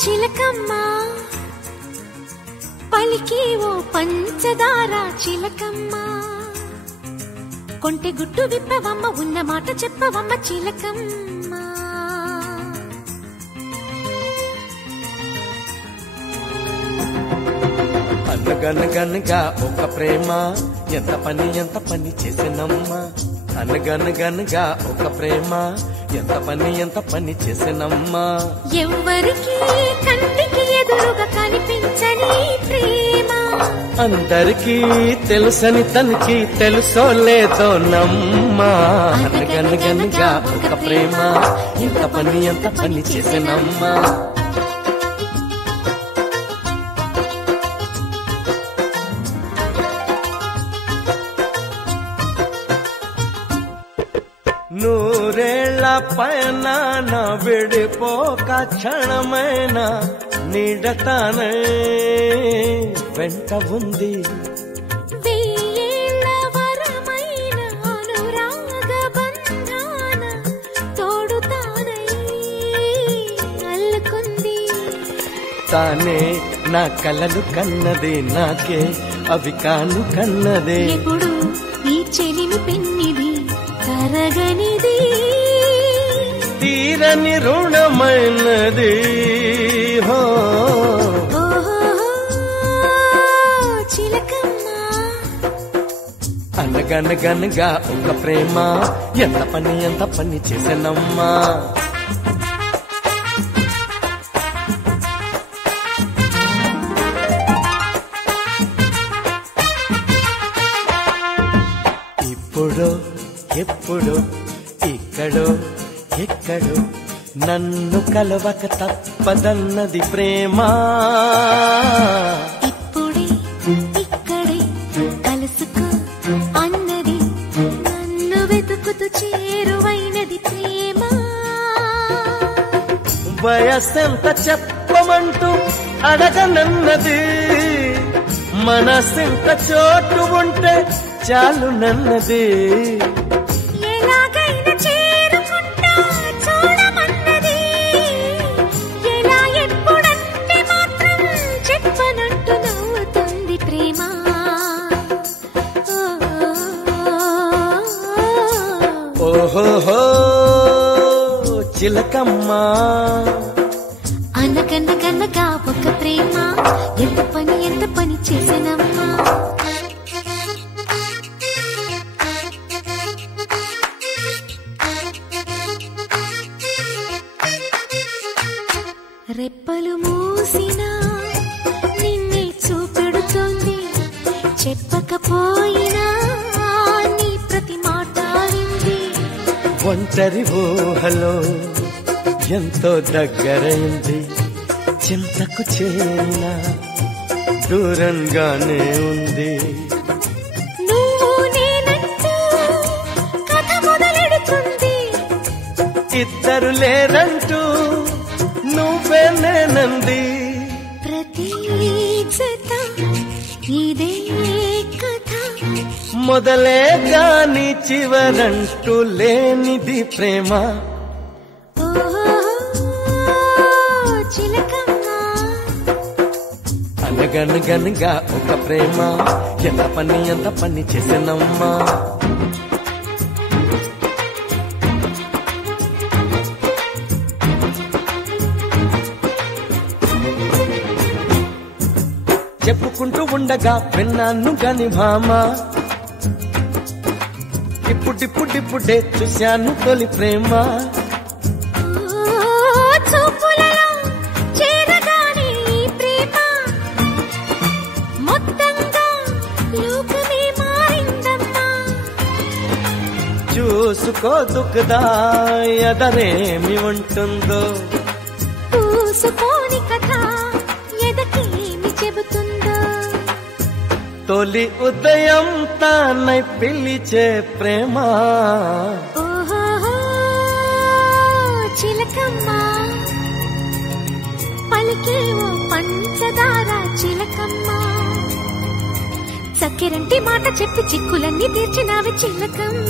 చిలకమ్మ పలికి ఓ పంచదార చిలకమ్మ కొంటె గుట్టు విప్పవమ్మ ఉన్న మాట చెప్పవమ్మ చిలకమ్మ అనగనగనగా ఒక ప్రేమ ఎంత పని చేసినమ్మా అనగనగనగా ఒక ప్రేమ ఎంత పని చేసినమ్మా ఎవ్వరికి కంటికి ఎదురుగా కనిపించని ప్రేమ అందరికీ తెలుసని తనకి తెలుసో లేదో నమ్మా అనగనగనగా ఒక ప్రేమ ఎంత పని చేసినమ్మా నూరేళ్ల పైన నా విడిపోక క్షణమైన నీడతానే వెంట ఉంది వెయ్యేళ్ల వరమైన అనురాగ బంధాన తోడుతానై అల్లుకుంది తానే నా కలలు కన్నది నాకే అవి కాను కన్నదే ఎప్పుడు ఈ చెలిమి పెన్నిది తరగనిది తీరని రుణమైనది హో చిలకమ్మ అనగనగనగా ఒక ప్రేమ ఎంత పని చేసినమ్మా ఇప్పుడు ఎప్పుడు ఇక్కడో ఎక్కడో నన్ను కలవక తప్పదన్నది ప్రేమ ఇప్పుడే ఇక్కడే కలుసుకో అన్నది నన్ను వెతుకుతూ చేరువైనది ప్రేమ వయసెంత చెప్పమంటూ అడగనన్నది మనసెంత చోటు ఉంటే చాలు నన్నది ఎలాగైనా చేరుకుంటా చూడమన్నది ఎలా ఎప్పుడంటే మాత్రం చెప్పనంటూ నవ్వుతుంది ప్రేమ ఓహోహో చిలకమ్మ అనగనగనగా ఒక ప్రేమ ఎంత పని చేసినమ్మా రెప్పలు మూసినా నిన్నే చూపెడుతోంది చెప్పకపోయినా నీ ప్రతి మాట వింది ఒంటరి ఊహలో ఎంతో దగ్గరైంది చింతకు చేరిన దూరంగానే ఉంది నువ్వు నేనంటూ కథ మొదలెడుతుంది ఇద్దరు లేరంటూ నువ్వే నేనంది ప్రతి జత ఇదే కథ మొదలే గాని చివరంటూ లేనిది ప్రేమ చిలకమ్మ అనగనగనగా ఒక ప్రేమ ఎంత పని చేసినమ్మా చెప్పుకుంటూ ఉండగా విన్నాను గాని భామ ఇప్పుడిప్పుడిప్పుడే చూశాను తొలి ప్రేమ చూపులలో చేరగానే ప్రేమ మొత్తంగా లోకమే మారిందమ్మా చూసుకో దుఃఖదా ఎదరేమి ఉంటుందో పూసుకోని కథ ఎదకేమి చెబుతుందో తొలి ఉదయం తానై పిలిచే ప్రేమ చిలకమ్మ పలికే ఓ పంచదార చిలకమ్మ చక్కెరంటి మాట చెప్పి చిక్కులన్నీ తీర్చినావి చిలకమ్మ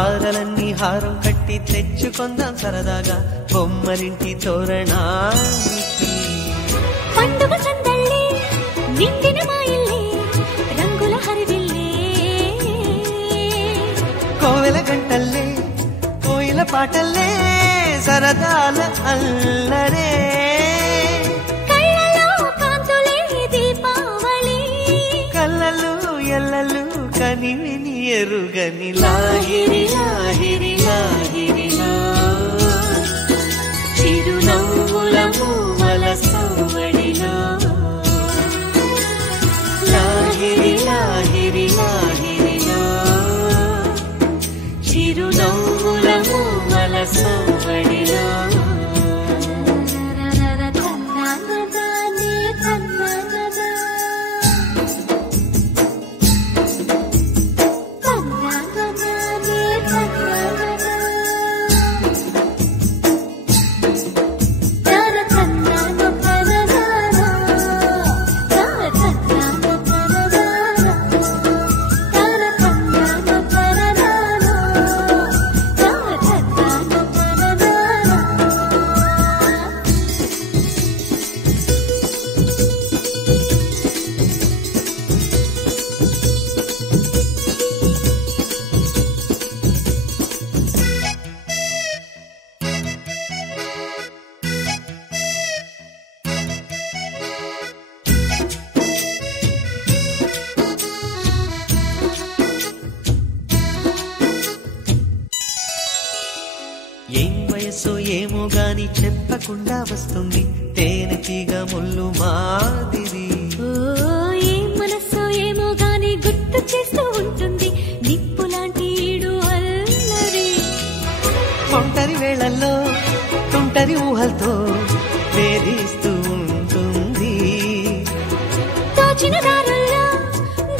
తారలన్నీ హారం కట్టి తెచ్చుకొందాం సరదాగా బొమ్మరింటి తోరణానికి. పండుగ సందళ్ళే నిండిన మాయల్లే రంగుల హరివిల్లే కోవెల గంటల్లే కోయిల పాటల్లే సరదాల అల్లరే. కళ్ళలో కాంతులే దీపావళి కళ్ళలు ఎల్లలు కనివిని ఎరుగని లాహిరి లాహిరి లాహిరిలో చిరునవ్వుల మూవల సవ్వడిలో లాహిరి లాహిరి లాహిరిలో చిరునవ్వుల మూవల సవ్వడిలో. ఏం వయస్సు ఏమో గాని చెప్పకుండా వస్తుంది తేనె తీగ ముళ్ళు మాదిరి. ఏం మనస్సో ఏమో గాని గుర్తు చేస్తూ ఉంటుంది నిప్పు లాంటి ఈడు అల్లరి. ఒంటరి వేళల్లో తుంటరి ఊహలతో వేధిస్తూ ఉంటుంది. తోచిన దారుల్లో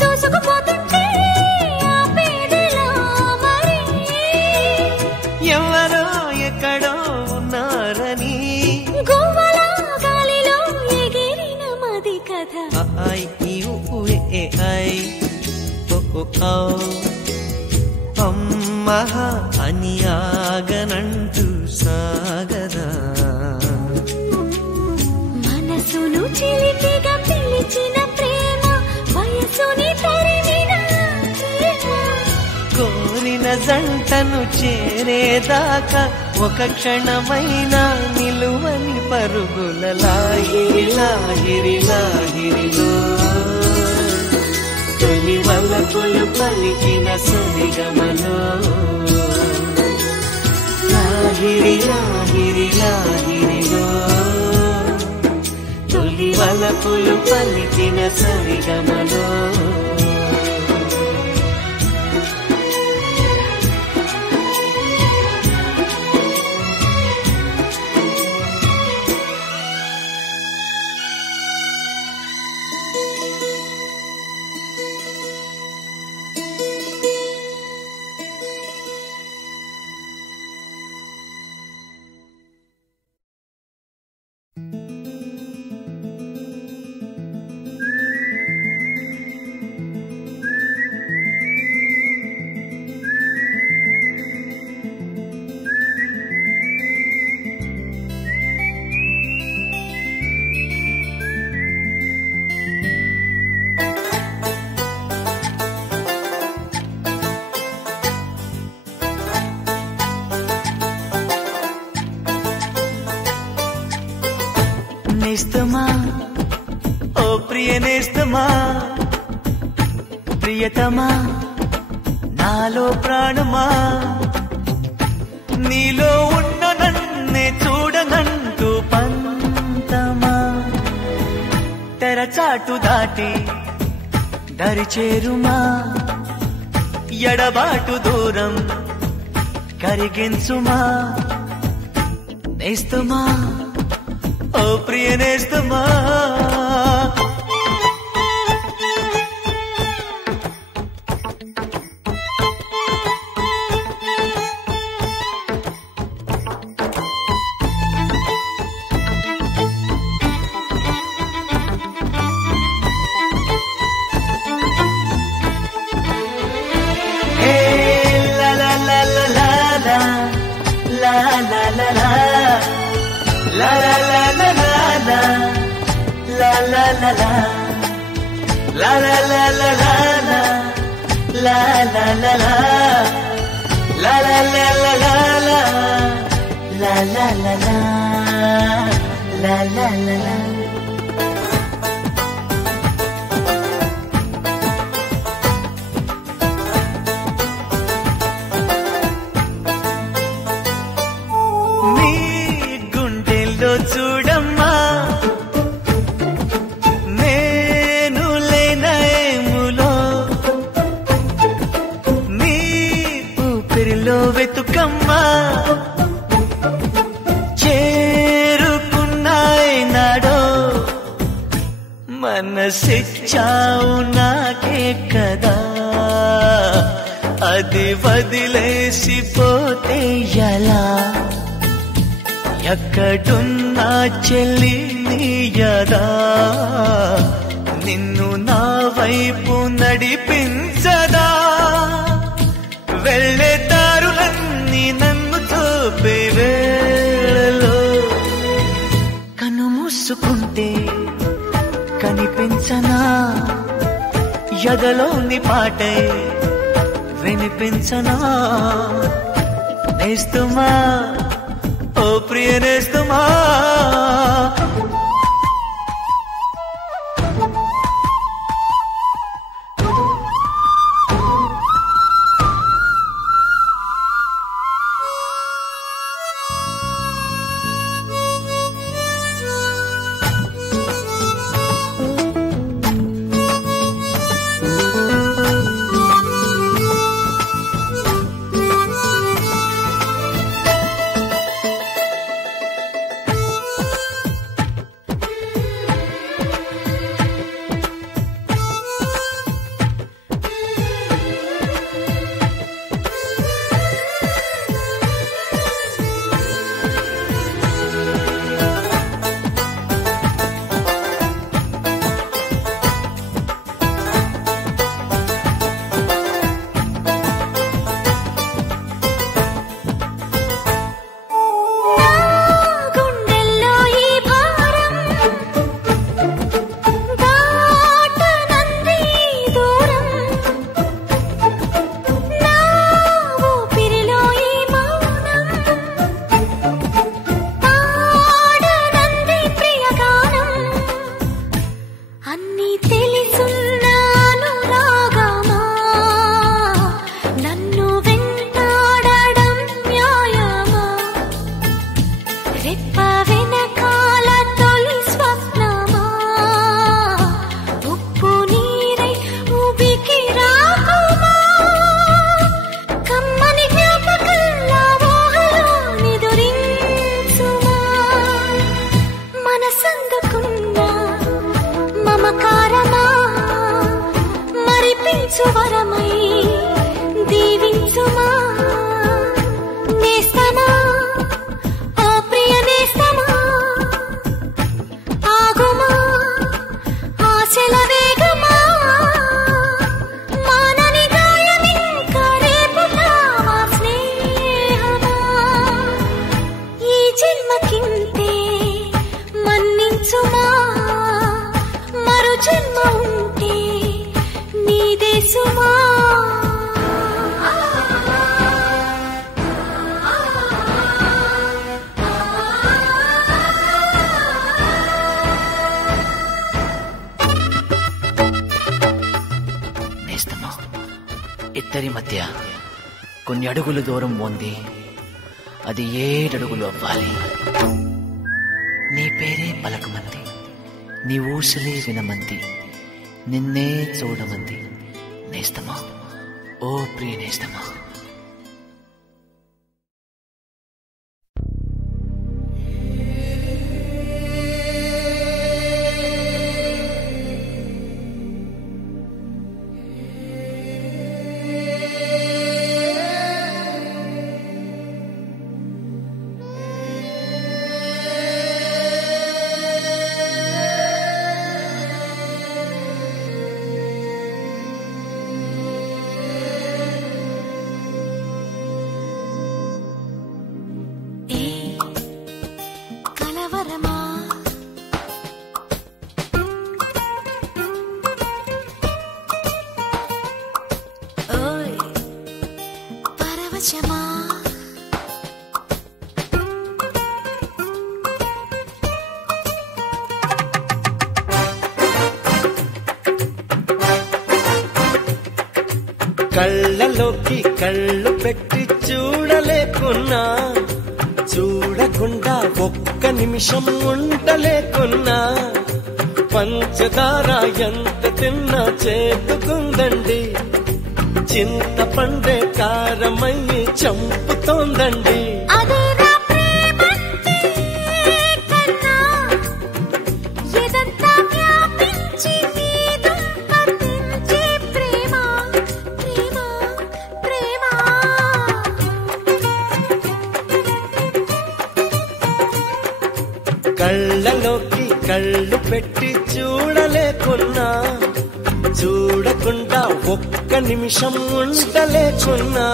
దూసుకుపోతుంటే ఆపేదెలా మరి. ఎవరో ఎక్కడో ఉన్నారని గువ్వల గాలిలో ఎగిరిన మది కథ. ఐ ఈ ఊ ఏ ఐ ఓ ఓ ఔ అమ్మహ అని ఆగనంటూ సాగదా. మనసును చిలిపిగా పిలిచిన ప్రేమ వయసుని తరిమిన ప్రేమ. కోరిన జంటను చేరేదాకా ఒక క్షణమైన నిలువని పరుగుల లాహిరి లాహిరి లాహిరిలో తొలి వలపులు పలికిన సరిగమలో. లాహిరి లాహిరి లాహిరిలో తొలి వలపులు పలికిన సరిగమలో. నేస్తమా ఓ ప్రియ నేస్తమా ప్రియతమా నాలో ప్రాణమా నీలో ఉన్న నన్నే చూడనంటూ పంతమా తెరచాటు దాటి దరి చేరుమా ఎడబాటు దూరం కరిగించుమా నేస్తమా ఓ ప్రియ నేస్తమా la la la la La la la la la la. La la la la. La la la la la la. La la la la. La la la la la la. La la la la. La la la la. నీ గుండెల్లో చూడమ్మా నేను లేనేములో నీ ఊపిరిలో వెతుకమ్మా చేరుకున్నాయినాడో మనసిచ్చావు నాకే కదా అది వదిలేసిపోతే ఎలా ఎక్కడున్నా చెల్లి నీయదా నిన్ను నా వైపు నడిపించదా వెళ్ళే దారులన్నీ నన్ను చూపే వేళలో కన్ను మూసుకుంటే కనిపించనా ఎదలోని పాటే వినిపించనా నేస్తుమా ఓ ప్రియ నేస్తుమా ఇద్దరి మధ్య కొన్ని అడుగులు దూరం ఉంది, అది 7 అడుగులు అవ్వాలి. నీ పేరే పలకమంది, నీ ఊసలే వినమంది, నిన్నే చూడమంది నేస్తమా, ఓ ప్రియ నేస్తమా. కళ్ళలోకి కళ్ళు పెట్టి చూడలేకున్నా, చూడకుండా ఒక్క నిమిషం ఉండలేకున్నా, పంచదార ఎంత తిన్నా చేతుకుందండి, చింతపండే కారమయ్యి చంపుతోందండి. కళ్ళలోకి కళ్ళు పెట్టి చూడలేకున్నా, చూడకుండా ఒక్క నిమిషం ఉండలేకున్నా,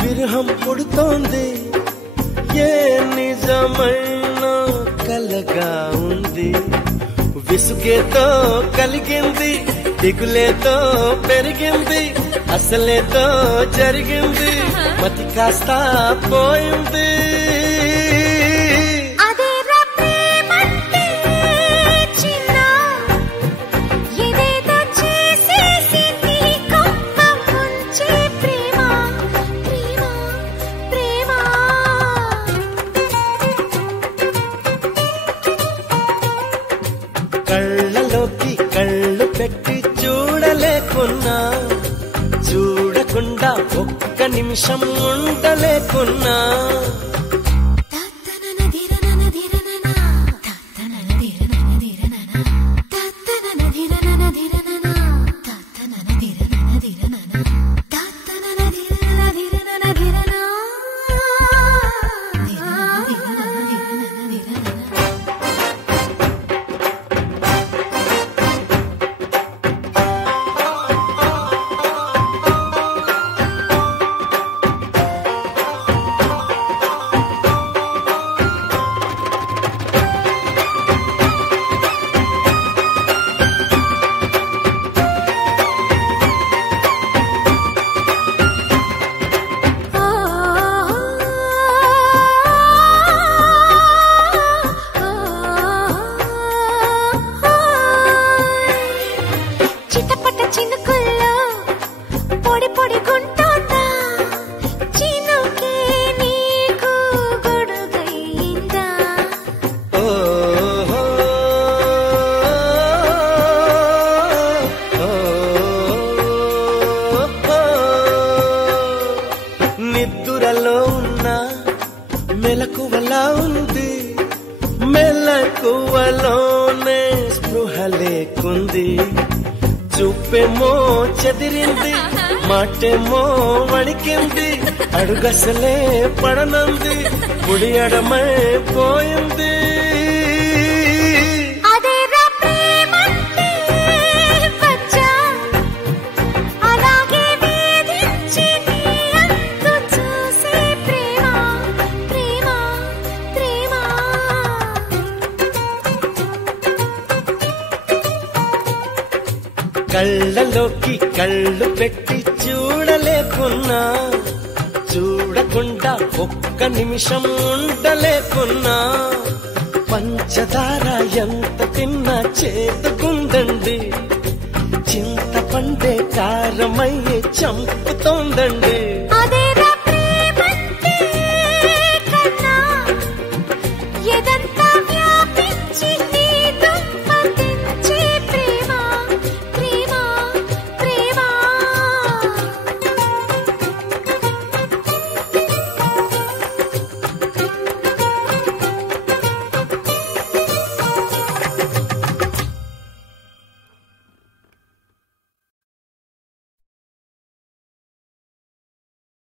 విరహం పుడుతోంది, ఏ నిజమైన కలగా ఉంది, విసుగేతో కలిగింది, దిగులేతో పెరిగింది, అసలేతో జరిగింది, మతి కాస్త పోయింది. కళ్ళలోకి కళ్ళు పెట్టి చూడలేకున్నా, చూడకుండా ఒక్క నిమిషం ఉండలేకున్నా, నిద్దురలో ఉన్న మెలకువలా ఉంది, మెలకువలోనే స్పృహ లేకుంది, చూపేమో చెదిరింది, మాటేమో వణికింది, అడుగసలే పడనంది, ముడి అడమై పోయింది. కళ్ళలోకి కళ్ళు పెట్టి చూడలేకున్నా, చూడకుండా ఒక్క నిమిషం ఉండలేకున్నా, పంచదార ఎంత తిన్నా చేతుకుందండి, చింతపండు మండే కారమయ్యే చంపుతోందండి